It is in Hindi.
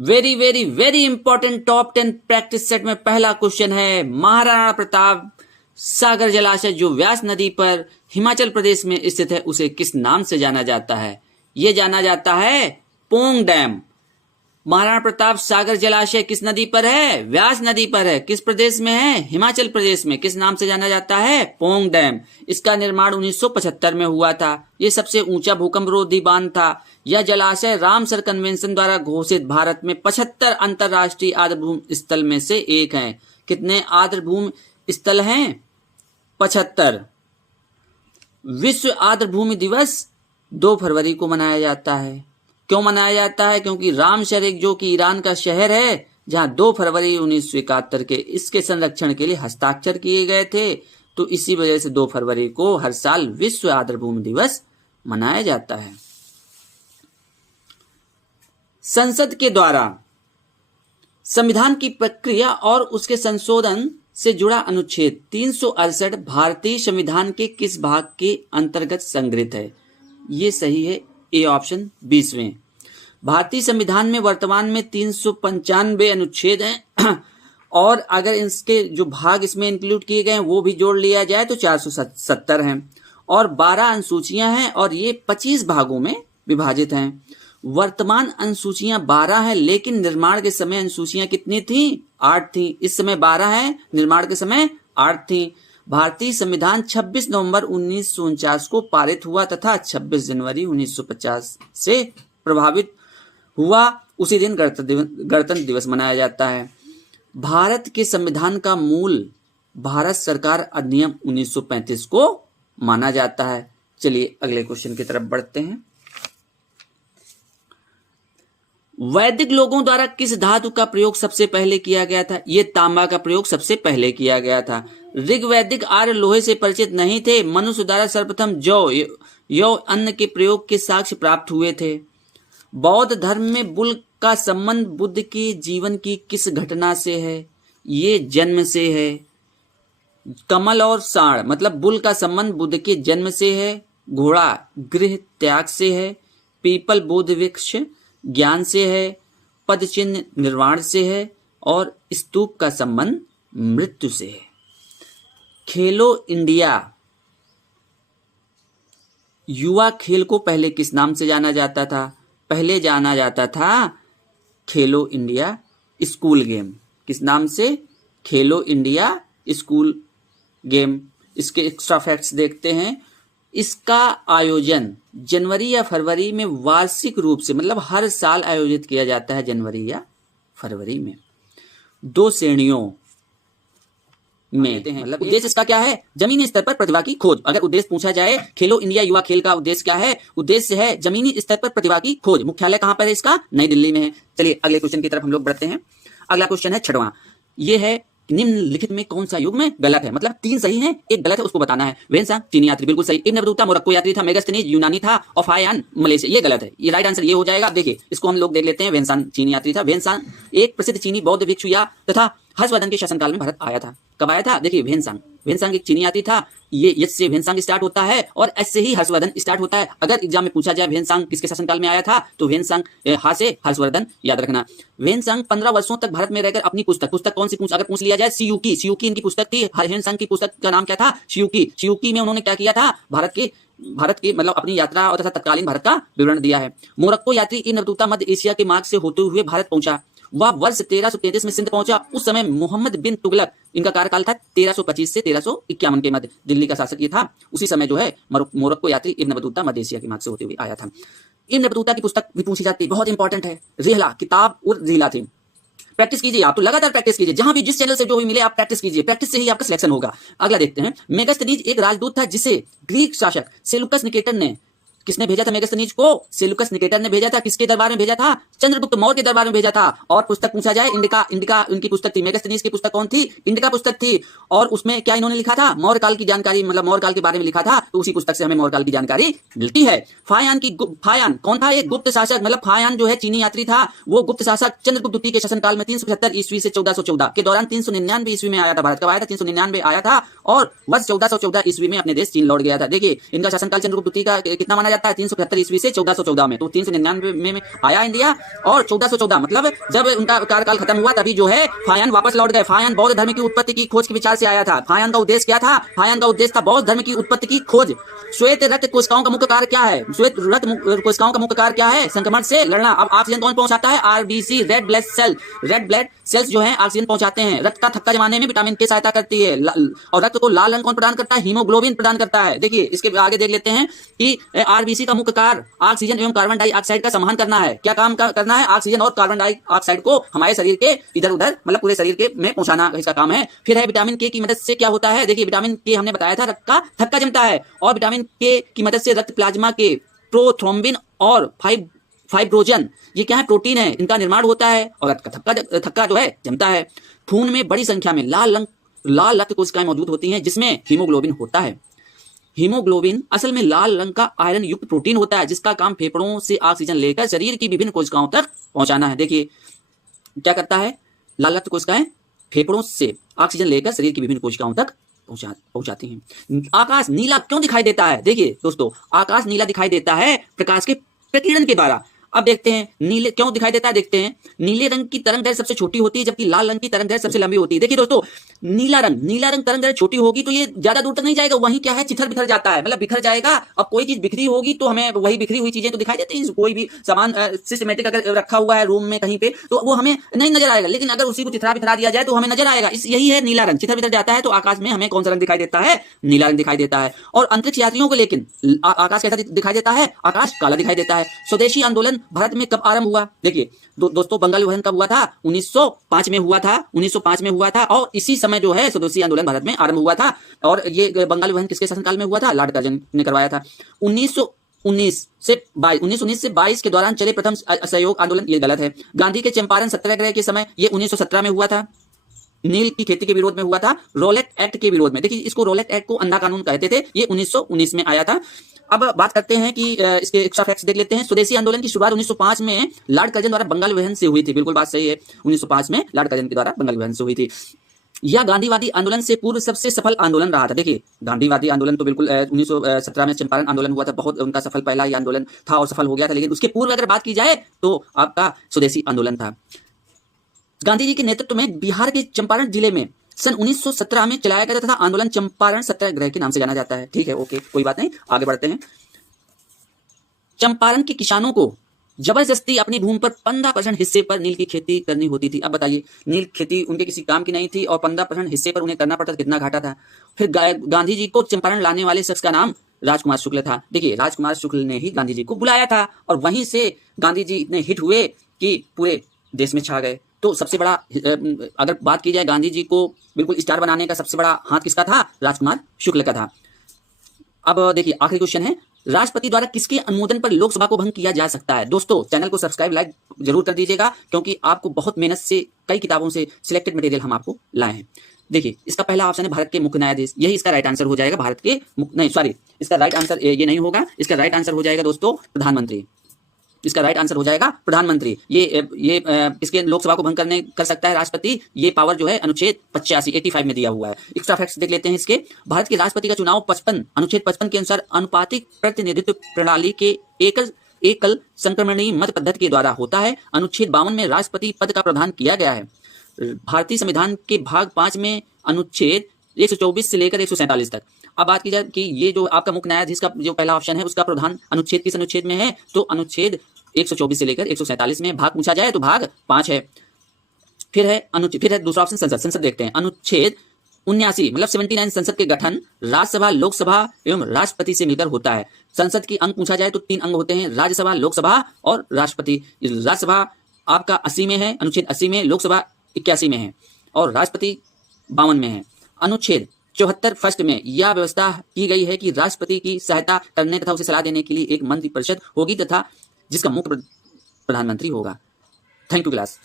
Very very very important top 10 practice set में पहला क्वेश्चन है, महाराणा प्रताप सागर जलाशय जो व्यास नदी पर हिमाचल प्रदेश में स्थित है उसे किस नाम से जाना जाता है? यह जाना जाता है पोंग डैम। महाराणा प्रताप सागर जलाशय किस नदी पर है? व्यास नदी पर है। किस प्रदेश में है? हिमाचल प्रदेश में। किस नाम से जाना जाता है? पोंग डैम। इसका निर्माण 1975 में हुआ था। यह सबसे ऊंचा भूकंपरोधी बांध था। यह जलाशय रामसर कन्वेंशन द्वारा घोषित भारत में 75 अंतरराष्ट्रीय आर्द्रभूमि स्थल में से एक है। कितने आर्द्रभूमि स्थल हैं? 75। विश्व आर्द्रभूमि दिवस 2 फरवरी को मनाया जाता है। क्यों मनाया जाता है? क्योंकि रामसर एक जो कि ईरान का शहर है जहां 2 फरवरी 1971 के इसके संरक्षण के लिए हस्ताक्षर किए गए थे, तो इसी वजह से 2 फरवरी को हर साल विश्व आर्द्रभूमि दिवस मनाया जाता है। संसद के द्वारा संविधान की प्रक्रिया और उसके संशोधन से जुड़ा अनुच्छेद 368 भारतीय संविधान के किस भाग के अंतर्गत संग्रहित है? ये सही है ए ऑप्शन 20वें। भारतीय संविधान में वर्तमान में 395 अनुच्छेद हैं और अगर इसके जो भाग इसमें इंक्लूड किए गए हैं वो भी जोड़ लिया जाए तो 470 हैं और 12 अनुसूचियां हैं और ये 25 भागों में विभाजित हैं। वर्तमान अनुसूचियां 12 हैं, लेकिन निर्माण के समय अनुसूचियां कितनी थी? 8 थी। इस समय 12 है, निर्माण के समय 8 थी। भारतीय संविधान 26 नवंबर 1949 को पारित हुआ तथा 26 जनवरी 1950 से प्रभावित हुआ। उसी दिन गणतंत्र दिवस मनाया जाता है। भारत के संविधान का मूल भारत सरकार अधिनियम 1935 को माना जाता है। चलिए अगले क्वेश्चन की तरफ बढ़ते हैं। वैदिक लोगों द्वारा किस धातु का प्रयोग सबसे पहले किया गया था? यह तांबा का प्रयोग सबसे पहले किया गया था। ऋग्वैदिक आर्य लोहे से परिचित नहीं थे। मनुष्य द्वारा सर्वप्रथम जौ अन्न के प्रयोग के साक्ष्य प्राप्त हुए थे। बौद्ध धर्म में बुल का संबंध बुद्ध के जीवन की किस घटना से है? ये जन्म से है। कमल और साण मतलब बुल का संबंध बुद्ध के जन्म से है। घोड़ा गृह त्याग से है। पीपल बोध वृक्ष ज्ञान से है। पद चिन्ह निर्वाण से है और स्तूप का संबंध मृत्यु से है। खेलो इंडिया युवा खेल को पहले किस नाम से जाना जाता था? पहले जाना जाता था खेलो इंडिया स्कूल गेम। किस नाम से? खेलो इंडिया स्कूल गेम। इसके एक्स्ट्रा फैक्ट्स देखते हैं। इसका आयोजन जनवरी या फरवरी में वार्षिक रूप से मतलब हर साल आयोजित किया जाता है जनवरी या फरवरी में। 2 श्रेणियों में मतलब उद्देश्य इसका क्या है? जमीनी स्तर पर प्रतिभा की खोज। अगर उद्देश्य पूछा जाए खेलो इंडिया युवा खेल का उद्देश्य क्या है? उद्देश्य है जमीनी स्तर पर प्रतिभा की खोज। मुख्यालय कहां पर है इसका? नई दिल्ली में है। चलिए अगले क्वेश्चन की तरफ हम लोग बढ़ते हैं। अगला क्वेश्चन है 6वां। यह है निम्नलिखित में कौन सा युग में गलत है? मतलब 3 सही है, 1 गलत है, उसको बताना है। वेनसांग चीनी यात्री बिल्कुल सही। इब्न बतूता मोरक्को यात्री था। मेगास्थनीज यूनानी था और फायान मलेशिया। ये गलत है। ये राइट आंसर ये हो जाएगा। देखिए इसको हम लोग देख लेते हैं। वेनसांग चीनी यात्री था। वेनसांग एक प्रसिद्ध चीनी बौद्ध भिक्षु या तथा हर्षवर्धन के शासनकाल में भारत आया था। कब आया था? देखिए वेनसांग एक चीनी यात्री था। ये यस से वेनसांग स्टार्ट होता है और एस से ही हर्षवर्धन स्टार्ट होता है। अगर एग्जाम में पूछा जाए वेनसांग किसके शासनकाल में आया था तो वेनसांग हा से हर्षवर्धन याद रखना। वेनसांग 15 वर्षों तक भारत में रहकर अपनी पुस्तक कौन सी अगर पूछ लिया जाए शियुकी इनकी पुस्तक थी। वेनसांग की पुस्तक का नाम क्या था? शियुकी में उन्होंने क्या किया था? भारत के मतलब अपनी यात्रा और तथा तत्कालीन भारत का विवरण दिया है। मोरक्को यात्री इब्न बतूता मध्य एशिया के मार्ग से होते हुए भारत पहुंचा। वह वर्ष 1333 में सिंध पहुंचा। उस समय मोहम्मद बिन तुगलक इनका कार्यकाल था 1325 से 1351 के मध्य। दिल्ली का शासक ये था। उसी समय जो है मोरक्को यात्री इब्न बतूता मध्य एशिया के मार्ग से होते हुए आया था। इब्न बतूता की पुस्तक भी पूछी जाती है, बहुत इंपॉर्टेंट है। रिहला किताब उर रिहला थी। प्रैक्टिस कीजिए आप तो लगातार प्रैक्टिस कीजिए। जहां भी जिस चैनल से जो भी मिले आप प्रैक्टिस कीजिए। प्रैक्टिस से ही आपका सिलेक्शन होगा। अगला देखते हैं। मेगास्थनीज एक राजदूत था जिसे ग्रीक शासक सेलुकस निकेटर ने किसने भेजा था? मेगास्थनीज को सेलुकस निकेटर ने भेजा था। किसके दरबार में भेजा था? चंद्रगुप्त मौर्य के दरबार में भेजा था। और पुस्तक पूछा जाए इंडिका उनकी पुस्तक थी। मेगास्थनीज की पुस्तक कौन थी? इंडिका पुस्तक थी। और उसमें क्या इन्होंने लिखा था? मौर्य काल की जानकारी मतलब मौर्य काल के बारे में लिखा था। तो उसी पुस्तक से हमें मौर्य काल की जानकारी मिलती है। फायान कौन था? एक गुप्त शासक मतलब फायान जो है चीनी यात्री था। वो गुप्त शासक चंद्रगुप्त द्वितीय के शासनकाल में 375 ईस्वी से 1414 के दौरान 399 ईस्वी में आया था। भारत कब आया था? 399 आया था और वर्ष 1414 ईस्वी में अपने देश चीन लौट गया था। देखिए इनका शासनकाल चंद्रगुप्त द्वितीय का कितना माना जाता है? जाता है 375 ईस्वी से 1414 में। तो 399 में आया इंडिया और 1414 मतलब जब उनका कार्यकाल खत्म हुआ तभी जो है फाहियान वापस लौट गए। फाहियान बौद्ध धर्म की उत्पत्ति की खोज के विचार से आया था। फाहियान का उद्देश्य क्या था? फाहियान का उद्देश्य था बौद्ध धर्म की उत्पत्ति की खोज। श्वेत रक्त कोशिकाओं का मुख्य कार्य क्या है? श्वेत रक्त कोशिकाओं का मुख्य कार्य क्या है? संक्रमण से लड़ना। अब ऑक्सीजन कौन पहुंचाता है? RBC, red blood cell. Red blood cells जो हैं ऑक्सीजन पहुंचाते हैं। रक्त का थक्का जमाने में विटामिन के सहायता करती है। और रक्त को लाल रंग कौन प्रदान करता है? हीमोग्लोबिन प्रदान करता है। देखिए इसके आगे देख लेते हैं कि आरबीसी का मुख्य कार्य ऑक्सीजन एवं कार्बन डाइऑक्साइड का संवहन करना है। क्या काम करना है? ऑक्सीजन और कार्बन डाइऑक्साइड को हमारे शरीर के इधर उधर मतलब पूरे शरीर के में पहुंचाना इसका काम है। फिर है विटामिन के की मदद से क्या होता है? देखिए विटामिन के हमने बताया था रक्त का थक्का जमता है और विटामिन के की मदद से रक्त प्लाज्मा के प्रोथ्रोम्बिन और फाइब्रोजन ये क्या है? प्रोटीन है, इनका निर्माण होता है और रक्त का थक्का जो है जमता है। खून में बड़ी संख्या में लाल रक्त कोशिकाएं मौजूद होती हैं जिसमें हीमोग्लोबिन होता है। हीमोग्लोबिन असल में लाल रंग का आयरन युक्त प्रोटीन होता है जिसका काम फेफड़ों से ऑक्सीजन लेकर शरीर की विभिन्न कोशिकाओं तक पहुंचाना है। देखिए क्या करता है? लाल रक्त कोशिकाएं फेफड़ों से ऑक्सीजन लेकर शरीर की विभिन्न कोशिकाओं तक पहुंचाती हैं। आकाश नीला क्यों दिखाई देता है? देखिए दोस्तों आकाश नीला दिखाई देता है प्रकाश के प्रकीर्णन के द्वारा। अब देखते हैं नीले क्यों दिखाई देता है। देखते हैं नीले रंग की तरंग दैर्घ्य सबसे छोटी होती है जबकि लाल रंग की तरंग दैर्घ्य सबसे लंबी होती है। देखिए दोस्तों नीला रंग तरंग दैर्घ्य छोटी होगी तो ये ज्यादा दूर तक नहीं जाएगा, वहीं क्या है चिथर बिखर जाता है, मतलब बिखर जाएगा। अब कोई चीज बिखरी होगी तो हमें वही बिखरी हुई चीजें तो दिखाई देती हैं। कोई भी सामान सिस्टमेटिक अगर रखा हुआ है रूम में कहीं पे तो वो हमें नहीं नजर आएगा, लेकिन अगर उसी को चिथरा बिखरा दिया जाए तो हमें नजर आएगा। यही है नीला रंग, चिथर बिखर जाता है। तो आकाश में हमें कौन सा रंग दिखाई देता है? नीला रंग दिखाई देता है। और अंतरिक्ष यात्रियों को लेकिन आकाश कैसा दिखाई देता है? आकाश काला दिखाई देता है। स्वदेशी आंदोलन भारत में कब आरंभ हुआ? देखिए दोस्तों बंगाल विभाजन कब हुआ था? 1905 में हुआ था। 1905 में हुआ था और इसी समय जो है स्वदेशी आंदोलन भारत में आरंभ हुआ था। और ये बंगाल विभाजन किसके शासनकाल में हुआ था? लॉर्ड कर्जन ने करवाया था। 1919 से 22 के दौरान चले प्रथम असहयोग आंदोलन, ये गलत है। गांधी के चंपारण सत्याग्रह के समय ये 1917 में हुआ था। नील की खेती के विरोध में हुआ था। रोलेट एक्ट के विरोध में, देखिए इसको रोलेट एक्ट को अंधा कानून कहते थे, ये 1919 में आया था। अब बात करते हैं कि इसके एक्स्ट्रा फैक्ट्स देख लेते हैं। स्वदेशी आंदोलन की शुरुआत 1905 में लॉर्ड कर्जन द्वारा बंगाल विभाजन से हुई थी। बिल्कुल बात सही है, 1905 में लॉर्ड कर्जन के द्वारा बंगाल विभाजन से हुई थी। यह गांधीवादी आंदोलन से पूर्व सबसे सफल आंदोलन रहा था। देखिए गांधीवादी आंदोलन तो बिल्कुल 1917 में चंपारण आंदोलन हुआ था, बहुत उनका सफल पहला ही आंदोलन था और सफल हो गया था। लेकिन उसके पूर्व अगर बात की जाए तो आपका स्वदेशी आंदोलन था। गांधी जी के नेतृत्व में बिहार के चंपारण जिले में सन 1917 में चलाया गया था आंदोलन चंपारण सत्याग्रह के नाम से जाना जाता है। ठीक है, ओके, कोई बात नहीं, आगे बढ़ते हैं। चंपारण के किसानों को जबरदस्ती अपनी भूमि पर 15% हिस्से पर नील की खेती करनी होती थी। अब बताइए नील खेती उनके किसी काम की नहीं थी और 15% हिस्से पर उन्हें करना पड़ता, कितना घाटा था। फिर गांधी जी को चंपारण लाने वाले शख्स का नाम राजकुमार शुक्ल था। देखिए राजकुमार शुक्ल ने ही गांधी जी को बुलाया था और वहीं से गांधी जी इतने हिट हुए कि पूरे देश में छा गए। तो सबसे बड़ा अगर बात की जाए गांधी जी को बिल्कुल स्टार बनाने का सबसे बड़ा हाथ किसका था? राजकुमार शुक्ल का था। अब देखिए आखिरी क्वेश्चन है, राष्ट्रपति द्वारा किसके अनुमोदन पर लोकसभा को भंग किया जा सकता है? दोस्तों चैनल को सब्सक्राइब लाइक जरूर कर दीजिएगा क्योंकि आपको बहुत मेहनत से कई किताबों से सिलेक्टेड मटेरियल हम आपको लाए हैं। देखिए इसका पहला ऑप्शन है भारत के मुख्य न्यायाधीश, यही इसका राइट आंसर हो जाएगा। भारत के नहीं सॉरी, इसका राइट आंसर ये नहीं होगा, इसका राइट आंसर हो जाएगा दोस्तों प्रधानमंत्री। इसका राइट आंसर हो जाएगा प्रधानमंत्री। ये इसके लोकसभा को भंग कर सकता है राष्ट्रपति, ये पावर जो है अनुच्छेद 85 में दिया हुआ है। एक्स्ट्रा फैक्ट्स देख लेते हैं इसके। भारत के राष्ट्रपति का चुनाव अनुच्छेद 55 के अनुसार अनुपातिक प्रतिनिधित्व प्रणाली के एकल संक्रमणीय मत पद्धति के द्वारा होता है। अनुच्छेद 52 में राष्ट्रपति पद का प्रावधान किया गया है। भारतीय संविधान के भाग 5 में अनुच्छेद 124 से लेकर 147 तक। अब बात की जाए कि ये जो आपका मुख्य न्यायाधीश का जो पहला ऑप्शन है उसका प्रावधान अनुच्छेद किस अनुच्छेद में है? तो अनुच्छेद 124 से लेकर 147 में। भाग पूछा जाए तो भाग 5 है। फिर है दूसरा ऑप्शन संसद देखते हैं। अनुच्छेद 79 मतलब 79 संसद के गठन राज्यसभा, लोकसभा एवं राष्ट्रपति से मिलकर होता है। संसद की अंग पूछा जाए तो 3 अंग होते हैं, राज्यसभा, लोकसभा और राष्ट्रपति। राज्यसभा आपका 80 में है, अनुच्छेद 80 में, लोकसभा 81 में है और राष्ट्रपति 52 में है। अनुच्छेद 74 फर्स्ट में यह व्यवस्था की गई है कि राष्ट्रपति की सहायता करने तथा उसे सलाह देने के लिए एक मंत्रिपरिषद होगी तथा जिसका मुख्य प्रधानमंत्री होगा। Thank you class.